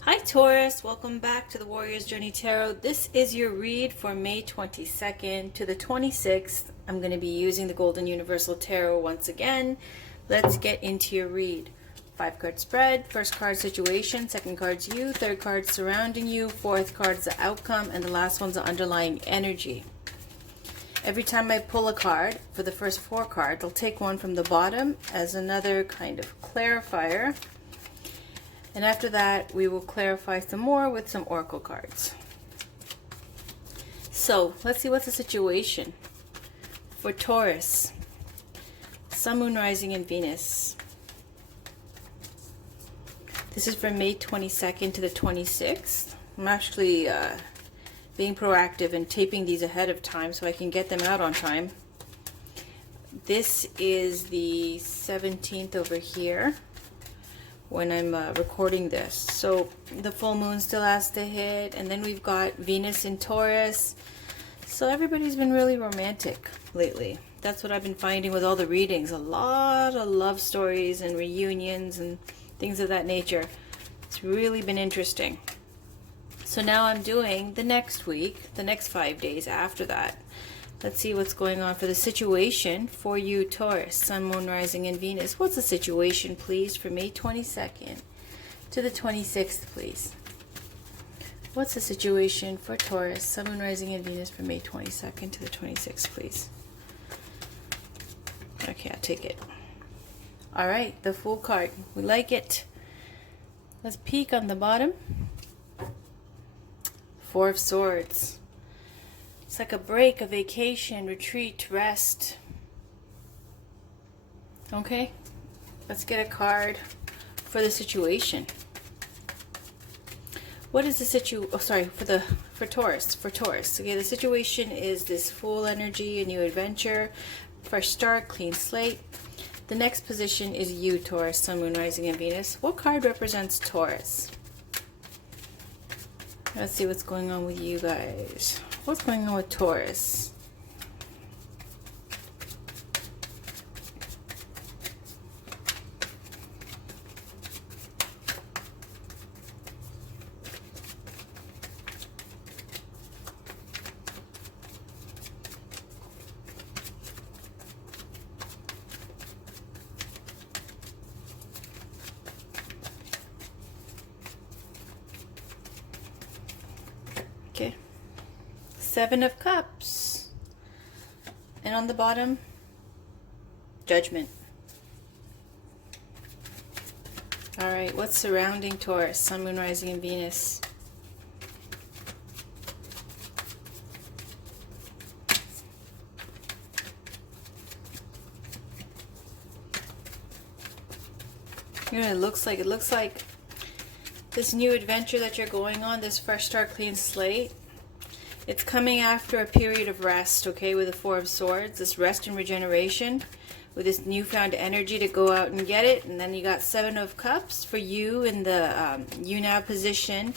Hi Taurus, welcome back to the Warrior's Journey Tarot. This is your read for May 22nd to the 26th. I'm going to be using the Golden Universal Tarot once again. Let's get into your read. 5-card spread. First card situation, second card's you, third card surrounding you, fourth card's the outcome, and the last one's the underlying energy. Every time I pull a card for the first 4 cards, I'll take one from the bottom as another kind of clarifier. And after that, we will clarify some more with some oracle cards. So, let's see what's the situation for Taurus. Sun, Moon, Rising, and Venus. This is from May 22nd to the 26th. I'm actually being proactive and taping these ahead of time so I can get them out on time. This is the 17th over here when I'm recording this. So the full moon still has to hit, and then we've got Venus in Taurus. So everybody's been really romantic lately. That's what I've been finding with all the readings. A lot of love stories and reunions and things of that nature. It's really been interesting. So now I'm doing the next week, the next 5 days after that. Let's see what's going on for the situation for you, Taurus, Sun, Moon, Rising, and Venus. What's the situation, please, for May 22nd to the 26th, please? What's the situation for Taurus, Sun, Moon, Rising, and Venus for May 22nd to the 26th, please? Okay, I'll take it. All right, the Fool card. We like it. Let's peek on the bottom. 4 of Swords. It's like a break, a vacation, retreat, rest. Okay, let's get a card for the situation. What is the for Taurus. Okay, the situation is this Fool energy, a new adventure, fresh start, clean slate. The next position is you, Taurus, Sun, Moon, Rising, and Venus. What card represents Taurus? Let's see what's going on with you guys. What's going on with Taurus? Okay. 7 of Cups. And on the bottom, Judgment. Alright, what's surrounding Taurus, Sun, Moon, Rising, and Venus? You know what it looks like? It looks like this new adventure that you're going on, this fresh start, clean slate. It's coming after a period of rest, okay, with the 4 of Swords, this rest and regeneration, with this newfound energy to go out and get it. And then you got 7 of Cups for you in the you now position,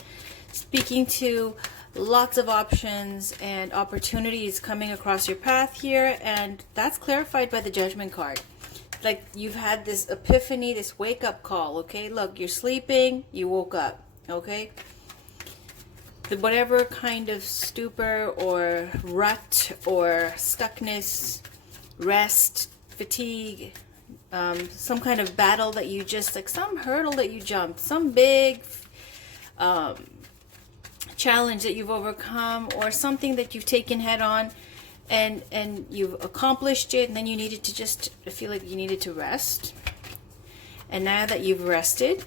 speaking to lots of options and opportunities coming across your path here, and that's clarified by the Judgment card. Like you've had this epiphany, this wake-up call, okay? Look, you're sleeping, you woke up, okay? Whatever kind of stupor or rut or stuckness, rest, fatigue, some kind of battle that you just, like some hurdle that you jumped, some big challenge that you've overcome, or something that you've taken head on and you've accomplished it, and then you needed to just feel like you needed to rest. And now that you've rested,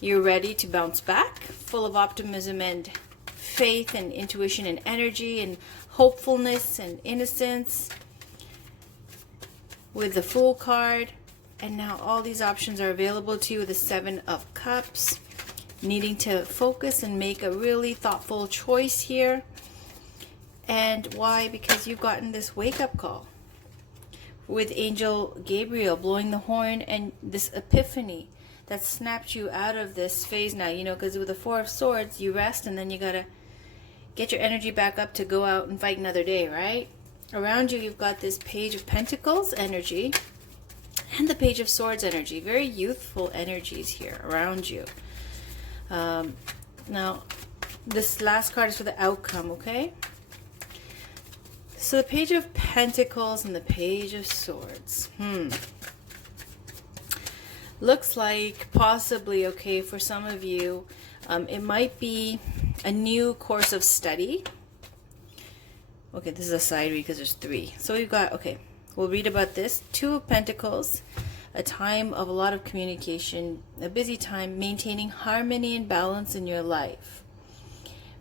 you're ready to bounce back, full of optimism and faith and intuition and energy and hopefulness and innocence with the Fool card. And now all these options are available to you with the 7 of Cups, needing to focus and make a really thoughtful choice here. And why? Because you've gotten this wake-up call with Angel Gabriel blowing the horn, and this epiphany that snapped you out of this phase now, you know, because with the 4 of Swords, you rest and then you gotta get your energy back up to go out and fight another day, right? Around you, you've got this Page of Pentacles energy and the Page of Swords energy. Very youthful energies here around you. Now, this last card is for the outcome, okay? So the Page of Pentacles and the Page of Swords. Looks like possibly, okay, for some of you, it might be a new course of study. Okay, this is a side read because there's 3. So we've got, okay, we'll read about this. 2 of Pentacles, a time of a lot of communication, a busy time, maintaining harmony and balance in your life.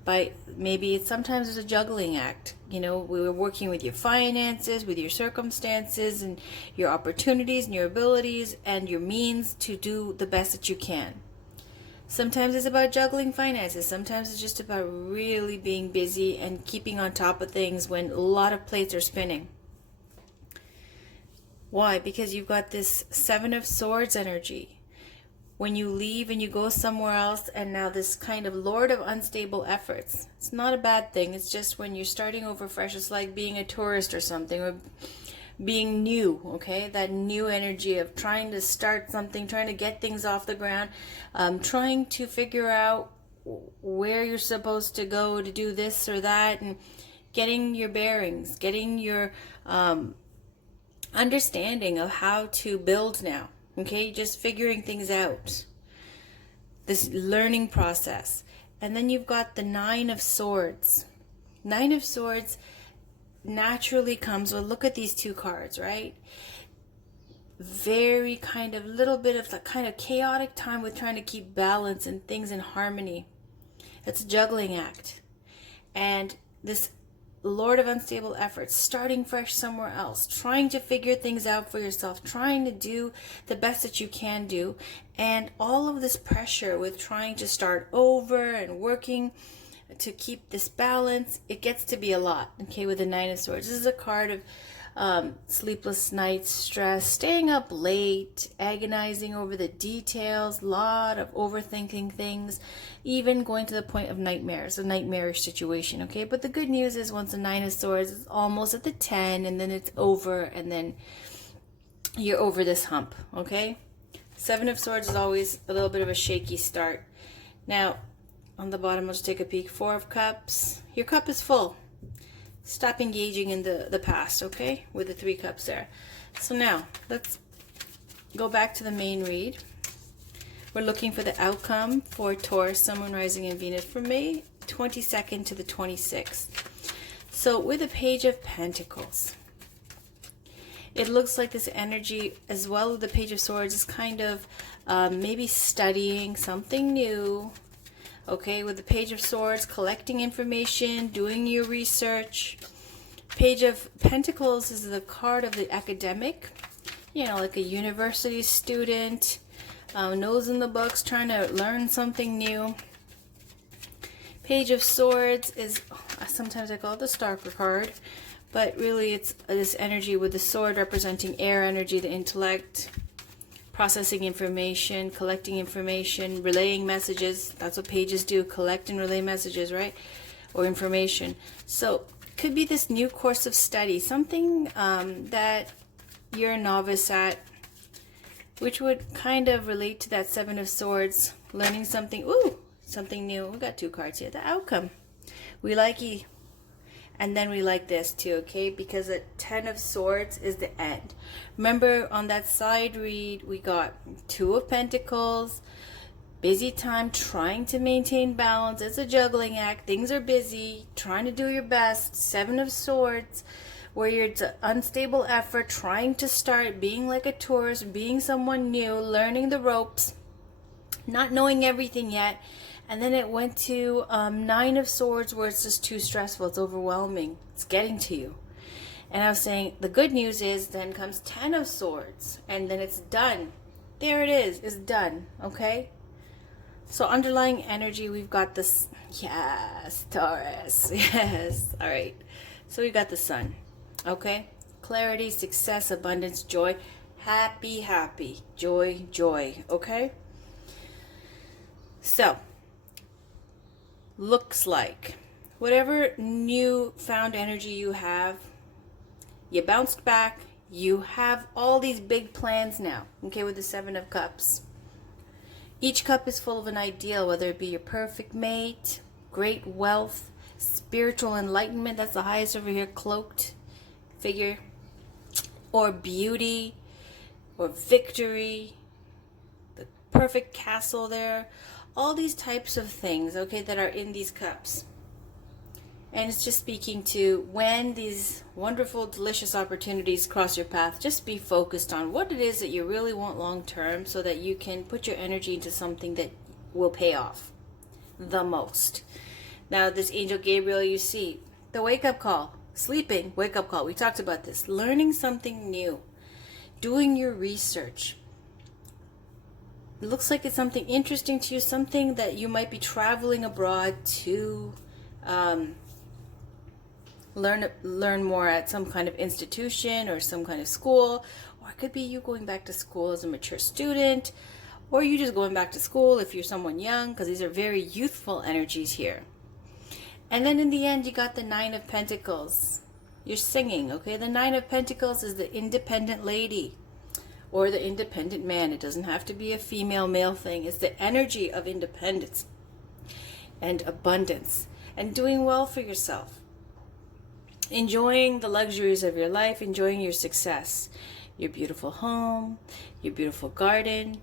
By maybe it's sometimes it's a juggling act. You know, we were working with your finances, with your circumstances, and your opportunities, and your abilities, and your means to do the best that you can. Sometimes it's about juggling finances. Sometimes it's just about really being busy and keeping on top of things when a lot of plates are spinning. Why? Because you've got this 7 of Swords energy. When you leave and you go somewhere else, and now this kind of Lord of Unstable Efforts. It's not a bad thing. It's just when you're starting over fresh, it's like being a tourist or something, or being new, okay? That new energy of trying to start something, trying to get things off the ground, trying to figure out where you're supposed to go to do this or that, and getting your bearings, getting your understanding of how to build now. Okay, just figuring things out. This learning process. And then you've got the 9 of Swords. 9 of Swords naturally comes, well, look at these 2 cards, right? Very kind of little bit of the kind of chaotic time with trying to keep balance and things in harmony. It's a juggling act. And this Lord of Unstable Efforts, starting fresh somewhere else, trying to figure things out for yourself, trying to do the best that you can do, and all of this pressure with trying to start over and working to keep this balance, it gets to be a lot, okay, with the 9 of Swords. This is a card of sleepless nights, stress, staying up late, agonizing over the details, lot of overthinking things, even going to the point of nightmares, a nightmarish situation, okay? But the good news is once the 9 of Swords is almost at the 10, and then it's over, and then you're over this hump, okay? 7 of Swords is always a little bit of a shaky start. Now, on the bottom, I'll just take a peek. 4 of Cups. Your cup is full. Stop engaging in the past, okay? With the 3 cups there. So now, let's go back to the main read. We're looking for the outcome for Taurus, Sun, Moon, Rising, and Venus for May 22nd to the 26th. So with the Page of Pentacles, it looks like this energy, as well as the Page of Swords, is kind of maybe studying something new. Okay, with the Page of Swords, collecting information, doing your research. Page of Pentacles is the card of the academic, you know, like a university student, nose in the books, trying to learn something new. Page of Swords is, sometimes I call it the Stalker card, but really it's this energy with the sword representing air energy, the intellect, processing information, collecting information, relaying messages. That's what pages do, collect and relay messages, right? Or information. So could be this new course of study, something that you're a novice at, which would kind of relate to that 7 of Swords, learning something, something new. We got 2 cards here, the outcome. We like E. And then we like this too, okay? Because the 10 of Swords is the end. Remember on that side read, we got 2 of Pentacles, busy time, trying to maintain balance. It's a juggling act. Things are busy, trying to do your best. 7 of Swords, where it's an unstable effort, trying to start, being like a tourist, being someone new, learning the ropes, not knowing everything yet. And then it went to 9 of Swords, where it's just too stressful. It's overwhelming. It's getting to you. And I was saying, the good news is then comes 10 of Swords. And then it's done. There it is. It's done. Okay? So underlying energy, we've got this. Yes, Taurus. Yes. All right. So we've got the Sun. Okay? Clarity, success, abundance, joy. Happy, happy. Joy, joy. Okay? So looks like whatever new found energy you have, you bounced back, you have all these big plans now, okay, with the 7 of Cups. Each cup is full of an ideal, whether it be your perfect mate, great wealth, spiritual enlightenment, that's the highest over here, cloaked figure, or beauty, or victory, the perfect castle there, all these types of things, okay, that are in these cups. And it's just speaking to when these wonderful, delicious opportunities cross your path, just be focused on what it is that you really want long term so that you can put your energy into something that will pay off the most. Now, this Angel Gabriel, you see, the wake-up call, sleeping, wake-up call. We talked about this. Learning something new, doing your research. It looks like it's something interesting to you, something that you might be traveling abroad to learn more at some kind of institution or some kind of school, or it could be you going back to school as a mature student, or you just going back to school if you're someone young, because these are very youthful energies here. And then in the end, you got the Nine of Pentacles. You're singing, okay? The Nine of Pentacles is the independent lady or the independent man. It doesn't have to be a female-male thing. It's the energy of independence and abundance and doing well for yourself. Enjoying the luxuries of your life, enjoying your success, your beautiful home, your beautiful garden,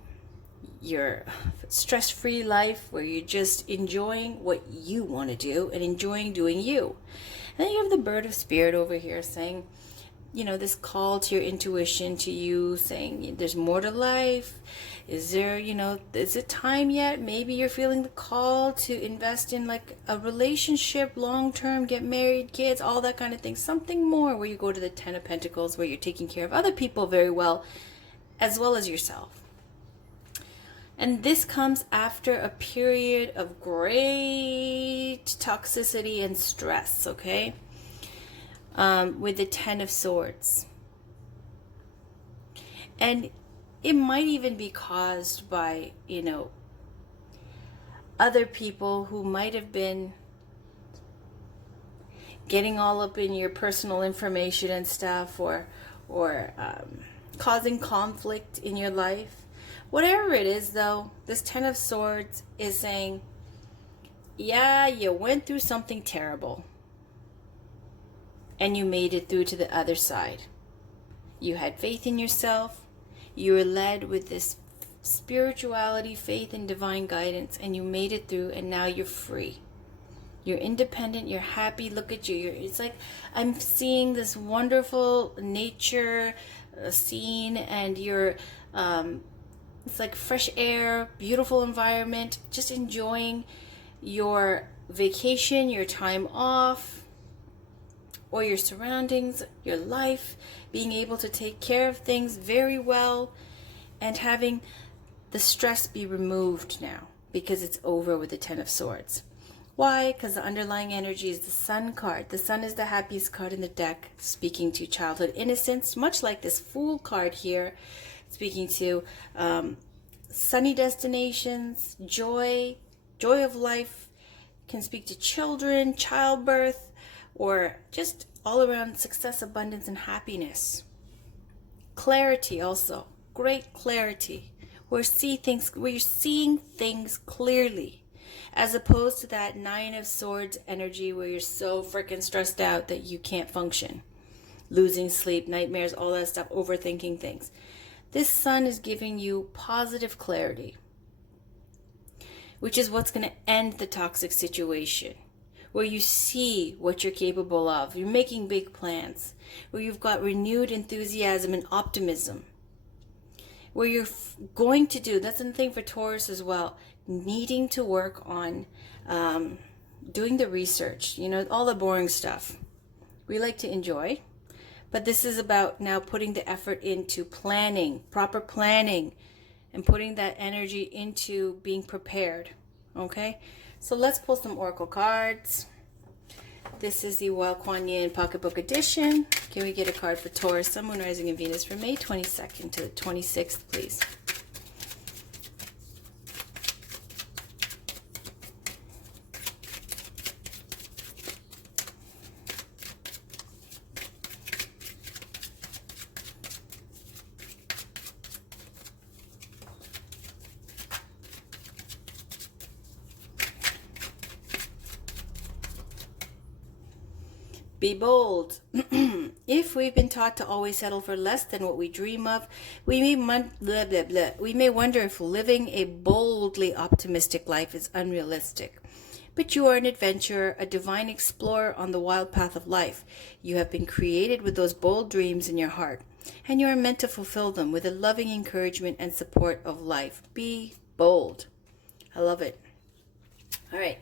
your stress-free life where you're just enjoying what you want to do and enjoying doing you. And then you have the Bird of Spirit over here saying, you know, this call to your intuition, to you, saying there's more to life. Is there, you know, is it time yet? Maybe you're feeling the call to invest in like a relationship, long-term, get married, kids, all that kind of thing. Something more where you go to the Ten of Pentacles, where you're taking care of other people very well as yourself. And this comes after a period of great toxicity and stress, okay? With the Ten of Swords. And it might even be caused by, you know, other people who might have been getting all up in your personal information and stuff, or causing conflict in your life. Whatever it is, though, this Ten of Swords is saying, yeah, you went through something terrible and you made it through to the other side. You had faith in yourself. You were led with this spirituality, faith, and divine guidance, and you made it through, and now you're free. You're independent. You're happy. Look at you. It's like I'm seeing this wonderful nature scene, and you're it's like fresh air, beautiful environment, just enjoying your vacation, your time off, or your surroundings, your life, being able to take care of things very well, and having the stress be removed now because it's over with the Ten of Swords. Why? Because the underlying energy is the Sun card. The Sun is the happiest card in the deck, speaking to childhood innocence, much like this Fool card here, speaking to sunny destinations, joy of life, can speak to children, childbirth, or just all around success, abundance, and happiness. Clarity also, great clarity, where you're seeing things clearly, as opposed to that Nine of Swords energy where you're so freaking stressed out that you can't function, losing sleep, nightmares, all that stuff, overthinking things. This Sun is giving you positive clarity, which is what's going to end the toxic situation, where you see what you're capable of. You're making big plans, where you've got renewed enthusiasm and optimism, where you're going to do, that's the thing for Taurus as well, needing to work on doing the research, you know, all the boring stuff we like to enjoy. But this is about now putting the effort into planning, proper planning, and putting that energy into being prepared. Okay? So let's pull some Oracle cards. This is the Wild Kuan Yin Pocketbook Edition. Can we get a card for Taurus, Sun, Moon, Rising, and Venus for May 22nd to the 26th, please? Be bold. If we've been taught to always settle for less than what we dream of, we may we may wonder if living a boldly optimistic life is unrealistic. But you are an adventurer, a divine explorer on the wild path of life. You have been created with those bold dreams in your heart, and you are meant to fulfill them with the loving encouragement and support of life. Be bold. I love it. All right.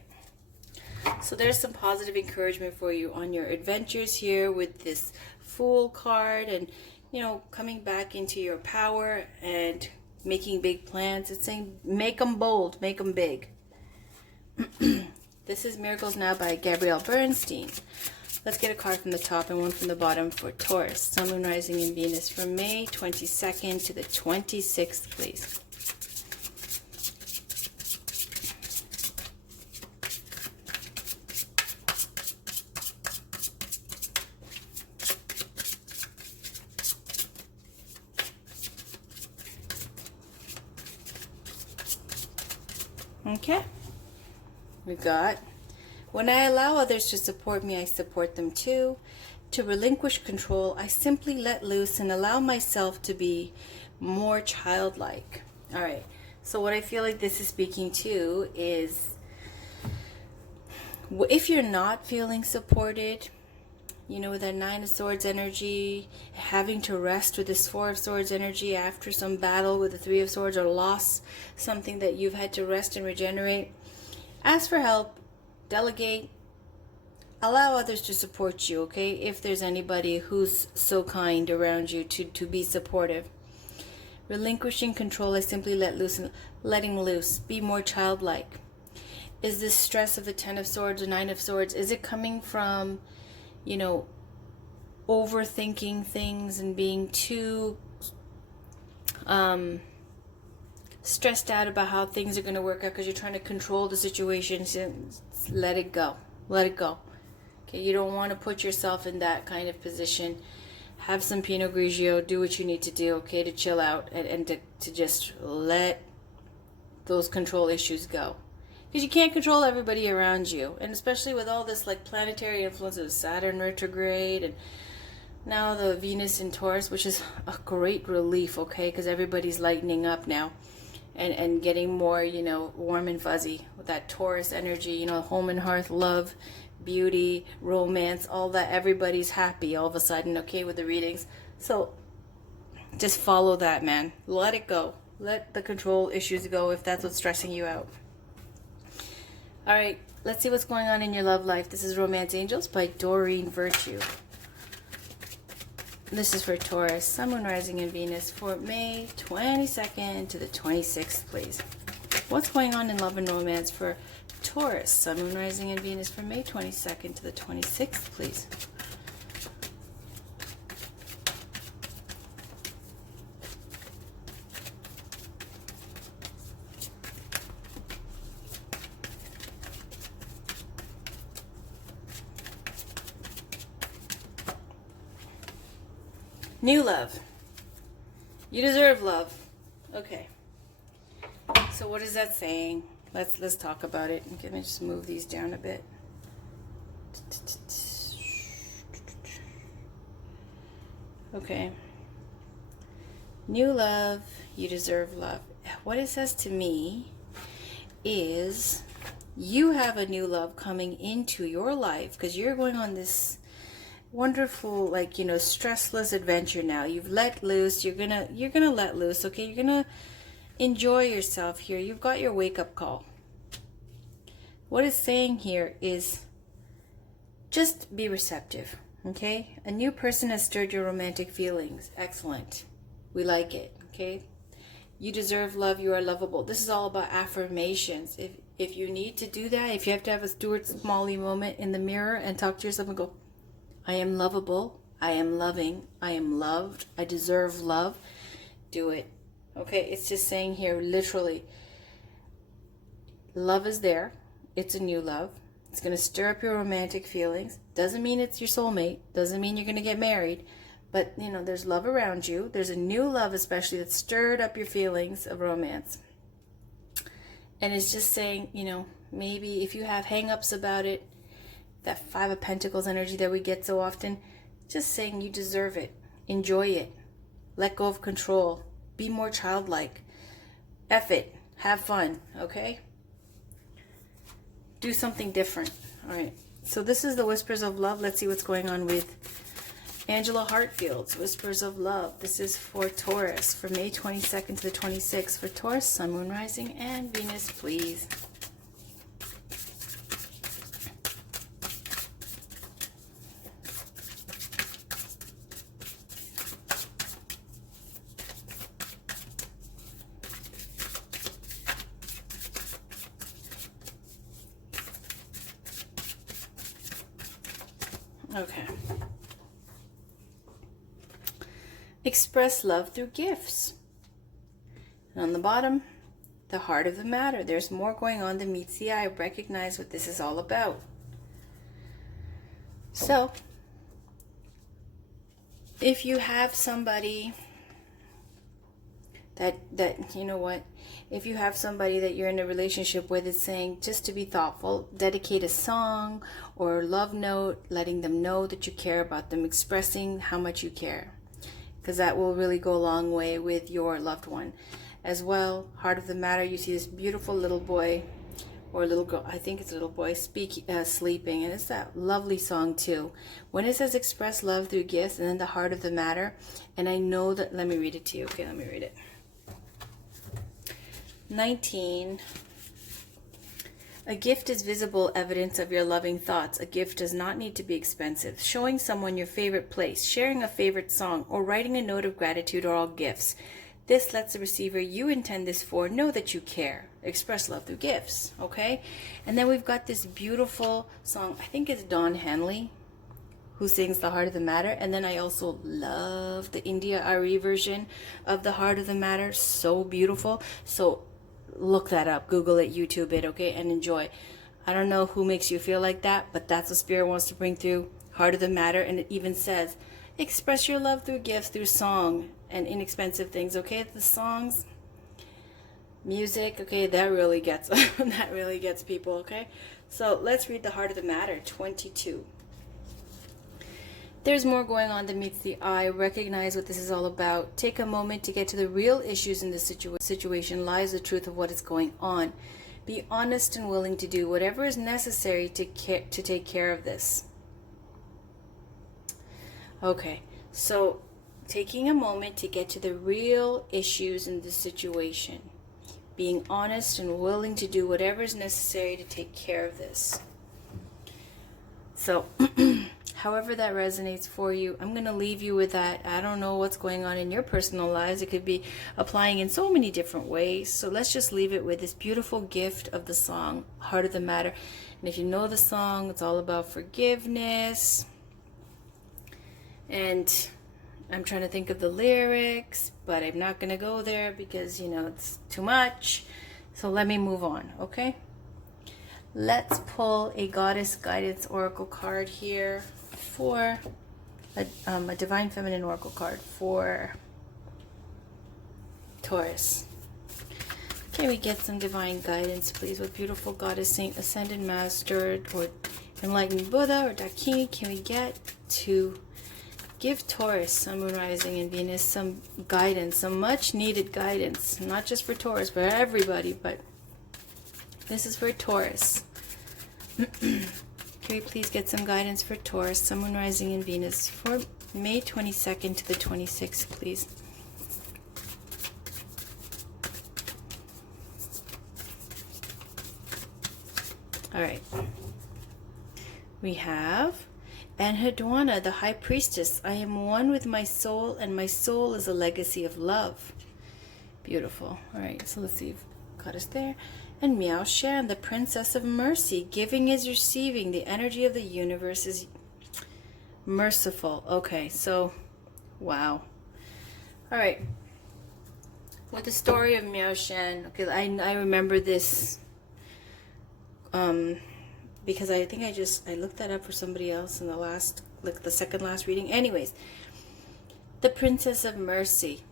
So there's some positive encouragement for you on your adventures here with this Fool card, and coming back into your power and making big plans. It's saying make them bold, make them big. This is Miracles Now by Gabrielle Bernstein. Let's get a card from the top and one from the bottom for Taurus, Sun, Moon, Rising, and Venus from May 22nd to the 26th, please. Okay. We've got, when I allow others to support me, I support them too. To relinquish control, I simply let loose and allow myself to be more childlike. All right. So what I feel like this is speaking to is, if you're not feeling supported, with that Nine of Swords energy, having to rest with this Four of Swords energy after some battle with the Three of Swords, or loss, something that you've had to rest and regenerate, ask for help, delegate, allow others to support you, okay? If there's anybody who's so kind around you to be supportive. Relinquishing control, I simply let loose and letting loose. Be more childlike. Is this stress of the Ten of Swords or Nine of Swords, is it coming from, overthinking things and being too stressed out about how things are going to work out because you're trying to control the situation? Let it go. Let it go. Okay, you don't want to put yourself in that kind of position. Have some Pinot Grigio. Do what you need to do, okay, to chill out and to just let those control issues go. Because you can't control everybody around you. And especially with all this planetary influences, Saturn retrograde, and now the Venus in Taurus, which is a great relief, okay? Because everybody's lightening up now and getting more, warm and fuzzy with that Taurus energy, home and hearth, love, beauty, romance, all that. Everybody's happy all of a sudden, okay, with the readings. So just follow that, man. Let it go. Let the control issues go if that's what's stressing you out. All right, let's see what's going on in your love life. This is Romance Angels by Doreen Virtue. This is for Taurus, Sun, Moon, Rising, and Venus for May 22nd to the 26th, please. What's going on in love and romance for Taurus, Sun, Moon, Rising, and Venus for May 22nd to the 26th, please? New love. You deserve love. Okay. So what is that saying? Let's talk about it. Let me just move these down a bit. Okay. New love. You deserve love. What it says to me is you have a new love coming into your life because you're going on this wonderful, stressless adventure now. You've let loose. You're gonna let loose, okay? You're gonna enjoy yourself here. You've got your wake-up call. What it's saying here is just be receptive, okay? A new person has stirred your romantic feelings. Excellent. We like it, okay? You deserve love. You are lovable. This is all about affirmations. If you need to do that, if you have to have a Stuart Smalley moment in the mirror and talk to yourself and go, I am lovable, I am loving, I am loved, I deserve love, do it. Okay, it's just saying here, literally, love is there. It's a new love. It's going to stir up your romantic feelings. Doesn't mean it's your soulmate. Doesn't mean you're going to get married. But, there's love around you. There's a new love, especially, that stirred up your feelings of romance. And it's just saying, maybe if you have hang-ups about it, that Five of Pentacles energy that we get so often. Just saying you deserve it. Enjoy it. Let go of control. Be more childlike. F it. Have fun. Okay? Do something different. All right. So this is the Whispers of Love. Let's see what's going on with Angela Hartfield's Whispers of Love. This is for Taurus from May 22nd to the 26th. For Taurus, Sun, Moon, Rising, and Venus, please. Okay. Express love through gifts. And on the bottom, the heart of the matter. There's more going on than meets the eye. Recognize what this is all about. So, if you have somebody that you know what, if you have somebody that you're in a relationship with, it's saying just to be thoughtful, dedicate a song or a love note, letting them know that you care about them, expressing how much you care, because that will really go a long way with your loved one. As well, heart of the matter, you see this beautiful little boy or little girl, I think it's a little boy, sleeping, and it's that lovely song too. When it says express love through gifts, and then the heart of the matter, and I know that, let me read it to you. Okay, let me read it. 19. A gift is visible evidence of your loving thoughts. A gift does not need to be expensive. Showing someone your favorite place, sharing a favorite song, or writing a note of gratitude are all gifts. This lets the receiver you intend this for know that you care. Express love through gifts, okay? And then we've got this beautiful song. I think it's Don Henley who sings The Heart of the Matter. And then I also love the India Ari version of The Heart of the Matter. So beautiful. So look that up, Google it, YouTube it, okay, and enjoy. I don't know who makes you feel like that, but that's what Spirit wants to bring through. Heart of the Matter. And it even says, express your love through gifts, through song and inexpensive things, okay? The songs, music, okay, that really gets that really gets people, okay? So let's read the Heart of the Matter, 22. There's more going on than meets the eye. Recognize what this is all about. Take a moment to get to the real issues in this situation. Lies the truth of what is going on. Be honest and willing to do whatever is necessary to take care of this. Okay, so taking a moment to get to the real issues in this situation. Being honest and willing to do whatever is necessary to take care of this. So, however that resonates for you, I'm going to leave you with that. I don't know what's going on in your personal lives. It could be applying in so many different ways. So let's just leave it with this beautiful gift of the song, Heart of the Matter. And if you know the song, it's all about forgiveness. And I'm trying to think of the lyrics, but I'm not going to go there because, you know, it's too much. So let me move on, okay? Let's pull a Goddess Guidance Oracle card here for a Divine Feminine Oracle card for Taurus. Can we get some divine guidance, please, with beautiful Goddess, Saint, Ascended Master, or Enlightened Buddha, or Dakini? Can we get to give Taurus, Sun, Moon, Rising, and Venus some guidance, some much needed guidance, not just for Taurus, but everybody, but this is for Taurus. Can we please get some guidance for Taurus, Sun, Moon, Rising, and Venus for May 22nd to the 26th, please? All right. We have Enheduanna, the High Priestess. I am one with my soul, and my soul is a legacy of love. Beautiful. All right, so let's see. Got us there. And Miao Shan, the Princess of Mercy. Giving is receiving. The energy of the universe is merciful. Okay, so, wow. All right. With the story of Miao Shan, okay, I remember this because I think I looked that up for somebody else in the second last reading. Anyways, the Princess of Mercy.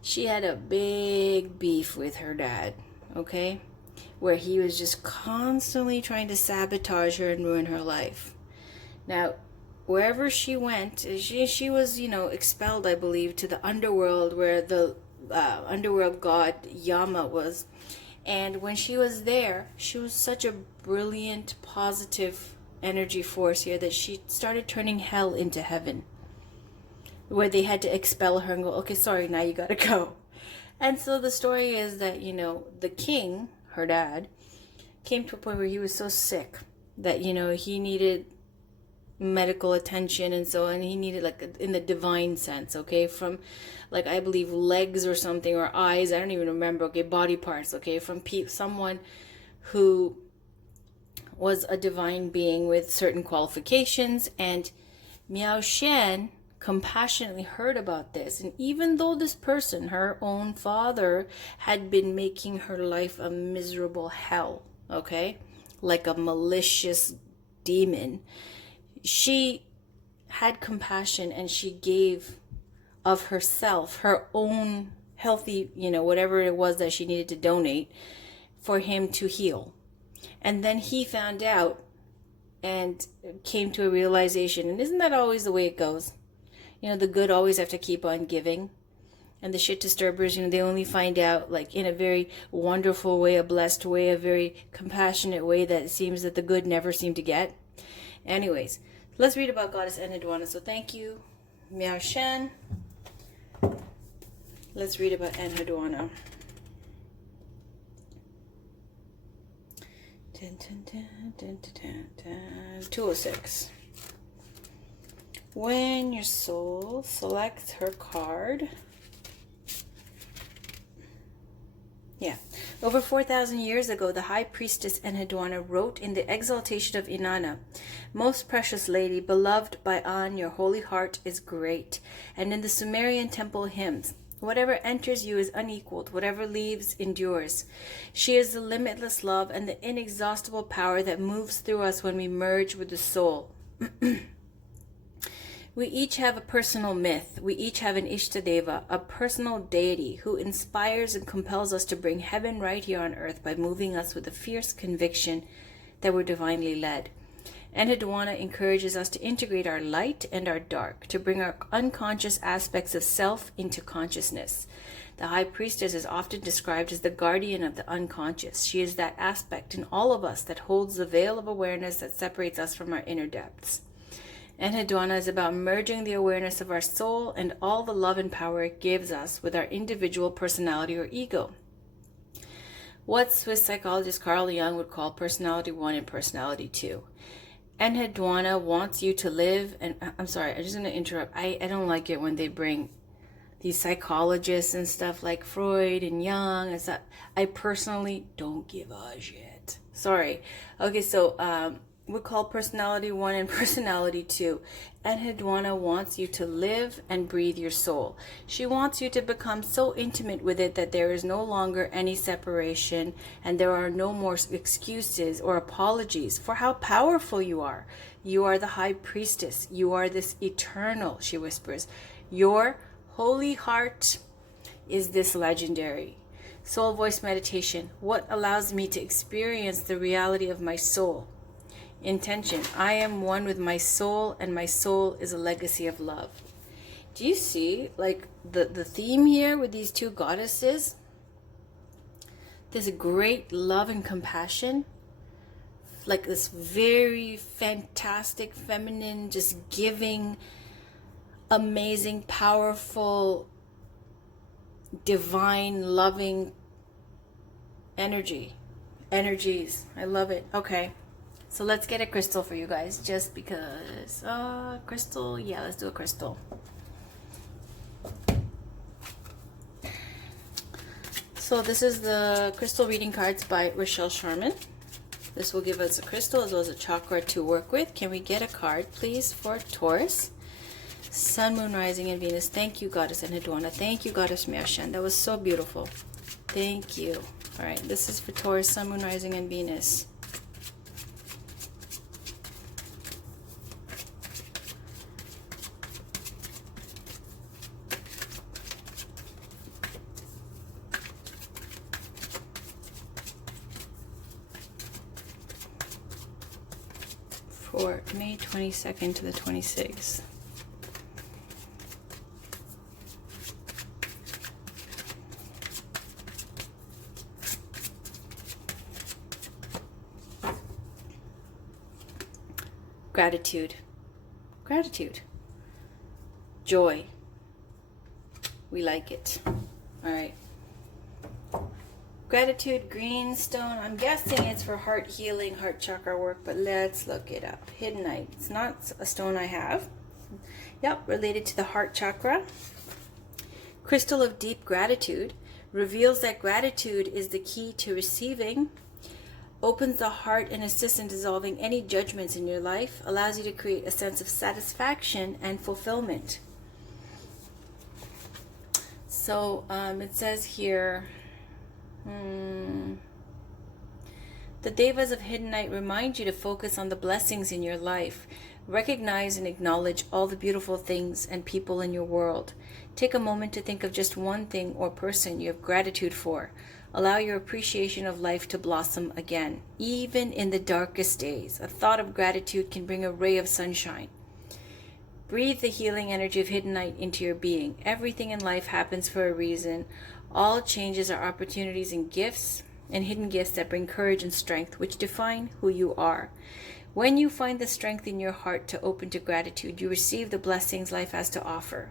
She had a big beef with her dad, okay? where he was just constantly trying to sabotage her and ruin her life. Now, wherever she went, she was, expelled, I believe, to the underworld where the underworld god Yama was. And when she was there, she was such a brilliant, positive energy force here that she started turning hell into heaven, where they had to expel her and go, okay, sorry, now you gotta go. And so the story is that, the king, her dad, came to a point where he was so sick that, he needed medical attention, and so on. He needed, like, in the divine sense, okay, from, like, I believe legs or something, or eyes, I don't even remember, okay, body parts, okay, from someone who was a divine being with certain qualifications. And Miao Shen compassionately heard about this, and even though this person, her own father, had been making her life a miserable hell, okay, like a malicious demon, she had compassion, and she gave of herself, her own healthy, whatever it was that she needed to donate for him to heal. And then he found out and came to a realization. And isn't that always the way it goes? The good always have to keep on giving. And the shit disturbers, they only find out, like, in a very wonderful way, a blessed way, a very compassionate way that it seems that the good never seem to get. Anyways, let's read about Goddess Enheduanna. So thank you, Miao Shen. Let's read about Enheduanna. 206. When your soul selects her card. Yeah. Over 4,000 years ago, the high priestess Enheduanna wrote in the exaltation of Inanna, "Most precious lady, beloved by An, your holy heart is great." And in the Sumerian temple hymns, "Whatever enters you is unequaled, whatever leaves endures." She is the limitless love and the inexhaustible power that moves through us when we merge with the soul. We each have a personal myth. We each have an Ishtadeva, a personal deity who inspires and compels us to bring heaven right here on earth by moving us with a fierce conviction that we're divinely led. Enheduanna encourages us to integrate our light and our dark, to bring our unconscious aspects of self into consciousness. The High Priestess is often described as the guardian of the unconscious. She is that aspect in all of us that holds the veil of awareness that separates us from our inner depths. Enheduanna is about merging the awareness of our soul and all the love and power it gives us with our individual personality or ego. What Swiss psychologist Carl Jung would call personality 1 and personality 2. Enheduanna wants you to live, and I'm sorry, I'm just going to interrupt. I don't like it when they bring these psychologists and stuff like Freud and Jung and stuff. I personally don't give a shit. Sorry. Okay, so we call personality 1 and personality 2. Enheduanna wants you to live and breathe your soul. She wants you to become so intimate with it that there is no longer any separation and there are no more excuses or apologies for how powerful you are. You are the High Priestess. You are this eternal, she whispers. Your holy heart is this legendary. Soul voice meditation. What allows me to experience the reality of my soul? Intention. I am one with my soul, and my soul is a legacy of love. Do you see, like, the theme here with these two goddesses? There's a great love and compassion, like this very fantastic, feminine, just giving, amazing, powerful, divine, loving energies. I love it. Okay. So let's get a crystal for you guys, just because. Crystal, yeah, let's do a crystal. So this is the crystal reading cards by Rochelle Sharman. This will give us a crystal as well as a chakra to work with. Can we get a card, please, for Taurus? Sun, Moon, Rising, and Venus. Thank you, Goddess Enheduanna. Thank you, Goddess Miao Shen. That was so beautiful. Thank you. All right, this is for Taurus, Sun, Moon, Rising, and Venus. for May 22nd to the 26th. Gratitude. Gratitude. Joy. We like it. All right. Gratitude, green stone. I'm guessing it's for heart healing, heart chakra work, but let's look it up. Hiddenite. It's not a stone I have. Yep, related to the heart chakra. Crystal of deep gratitude. Reveals that gratitude is the key to receiving. Opens the heart and assists in dissolving any judgments in your life. Allows you to create a sense of satisfaction and fulfillment. So it says here, the Devas of Hiddenite remind you to focus on the blessings in your life. Recognize and acknowledge all the beautiful things and people in your world. Take a moment to think of just one thing or person you have gratitude for. Allow your appreciation of life to blossom again. Even in the darkest days, a thought of gratitude can bring a ray of sunshine. Breathe the healing energy of Hiddenite into your being. Everything in life happens for a reason. All changes are opportunities and gifts and hidden gifts that bring courage and strength, which define who you are. When you find the strength in your heart to open to gratitude, you receive the blessings life has to offer.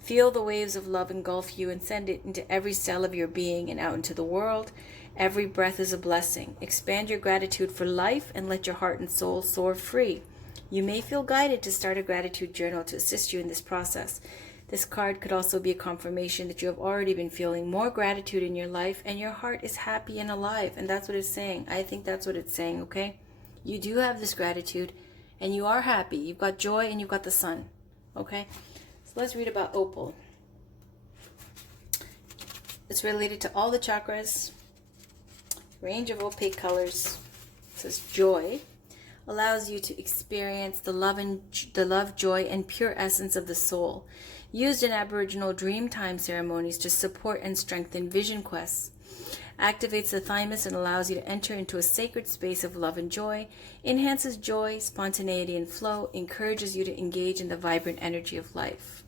Feel the waves of love engulf you and send it into every cell of your being and out into the world. Every breath is a blessing. Expand your gratitude for life and let your heart and soul soar free. You may feel guided to start a gratitude journal to assist you in this process. This card could also be a confirmation that you have already been feeling more gratitude in your life and your heart is happy and alive. And that's what it's saying. I think that's what it's saying, okay? You do have this gratitude and you are happy. You've got joy and you've got the sun, okay? So let's read about opal. It's related to all the chakras, range of opaque colors. It says joy. Allows you to experience the love, joy, and pure essence of the soul. Used in Aboriginal Dreamtime ceremonies to support and strengthen vision quests. Activates the thymus and allows you to enter into a sacred space of love and joy. Enhances joy, spontaneity, and flow. Encourages you to engage in the vibrant energy of life.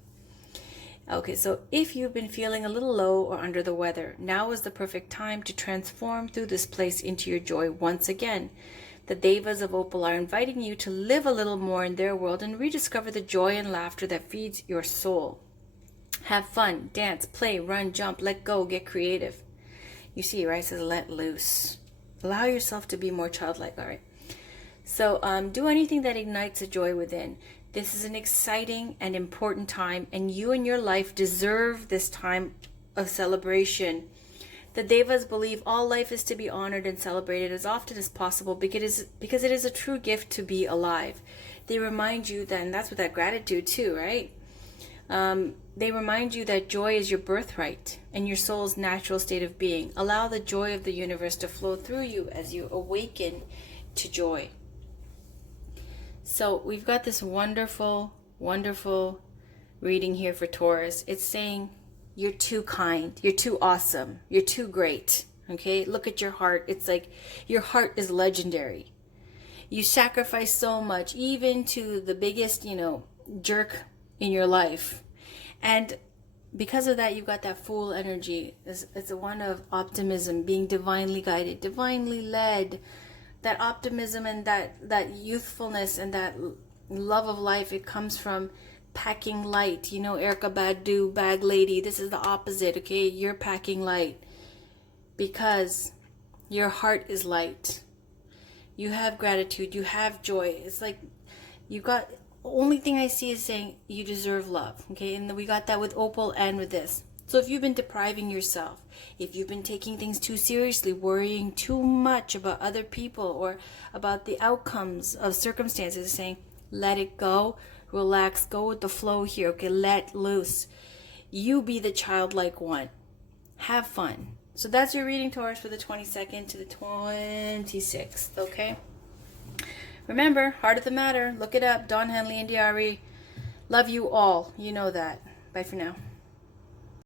Okay, so if you've been feeling a little low or under the weather, now is the perfect time to transform through this place into your joy once again. The Devas of Opal are inviting you to live a little more in their world and rediscover the joy and laughter that feeds your soul. Have fun, dance, play, run, jump, let go, get creative. You see, right? It says let loose. Allow yourself to be more childlike, all right? So do anything that ignites a joy within. This is an exciting and important time, and you and your life deserve this time of celebration. The Devas believe all life is to be honored and celebrated as often as possible because it is a true gift to be alive. They remind you that, and that's with that gratitude too, right? They remind you that joy is your birthright and your soul's natural state of being. Allow the joy of the universe to flow through you as you awaken to joy. So we've got this wonderful, wonderful reading here for Taurus. It's saying, you're too kind. You're too awesome. You're too great. Okay? Look at your heart. It's like your heart is legendary. You sacrifice so much, even to the biggest, jerk in your life. And because of that, you've got that fool energy. It's a one of optimism, being divinely guided, divinely led. That optimism and that youthfulness and that love of life, it comes from packing light. Erykah Badu, bag lady, this is the opposite, okay? You're packing light because your heart is light. You have gratitude, you have joy. It's like you got, only thing I see is saying you deserve love, okay? And we got that with opal and with this. So if you've been depriving yourself, if you've been taking things too seriously, worrying too much about other people or about the outcomes of circumstances, saying let it go, relax, go with the flow here, okay? Let loose. You be the childlike one. Have fun. So that's your reading, Taurus, for the 22nd to the 26th, okay? Remember, Heart of the Matter. Look it up. Don Henley and Diari. Love you all. You know that. Bye for now.